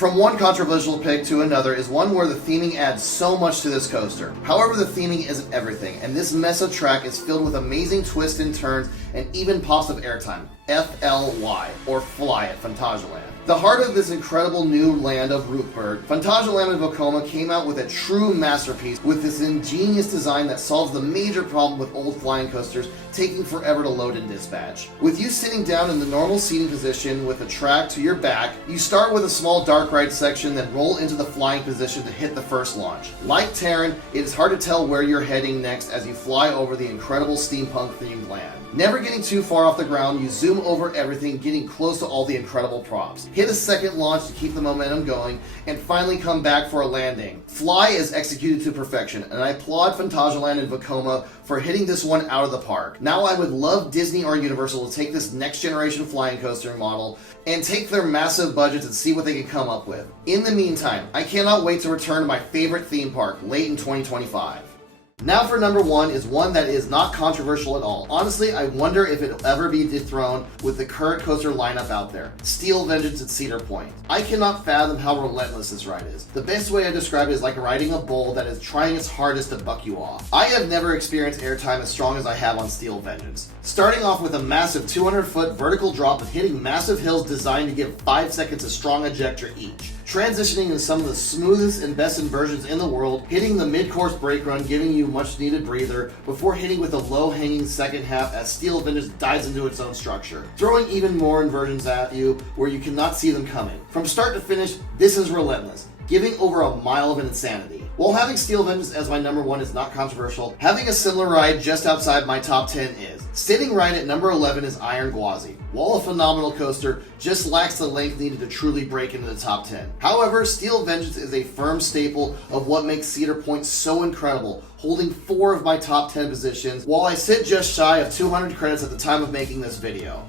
From one controversial pick to another is one where the theming adds so much to this coaster. However, the theming isn't everything, and this mess of track is filled with amazing twists and turns and even pops of airtime. FLY, or Fly at Phantasialand. The heart of this incredible new land of Rookburg, Phantasialand and Vekoma came out with a true masterpiece with this ingenious design that solves the major problem with old flying coasters taking forever to load and dispatch. With you sitting down in the normal seating position with a track to your back, you start with a small dark ride section, then roll into the flying position to hit the first launch. Like Terran, it is hard to tell where you're heading next as you fly over the incredible steampunk themed land. Never getting too far off the ground, you zoom over everything, getting close to all the incredible props. Hit a second launch to keep the momentum going, and finally come back for a landing. Fly is executed to perfection, and I applaud Phantasialand and Vekoma for hitting this one out of the park. Now I would love Disney or Universal to take this next generation flying coaster model and take their massive budgets and see what they can come up with. In the meantime, I cannot wait to return to my favorite theme park late in 2025. Now for number one is one that is not controversial at all. Honestly, I wonder if it'll ever be dethroned with the current coaster lineup out there. Steel Vengeance at Cedar Point. I cannot fathom how relentless this ride is. The best way I describe it is like riding a bull that is trying its hardest to buck you off. I have never experienced airtime as strong as I have on Steel Vengeance. Starting off with a massive 200-foot vertical drop and hitting massive hills designed to give 5 seconds of strong ejector each. Transitioning into some of the smoothest and best inversions in the world, hitting the mid-course brake run, giving you much needed breather, before hitting with a low-hanging second half as Steel Vengeance dives into its own structure, throwing even more inversions at you where you cannot see them coming. From start to finish, this is relentless, giving over a mile of insanity. While having Steel Vengeance as my number one is not controversial, having a similar ride just outside my top 10 is. Sitting right at number 11 is Iron Gwazi. While a phenomenal coaster, just lacks the length needed to truly break into the top 10. However, Steel Vengeance is a firm staple of what makes Cedar Point so incredible, holding 4 of my top 10 positions, while I sit just shy of 200 credits at the time of making this video.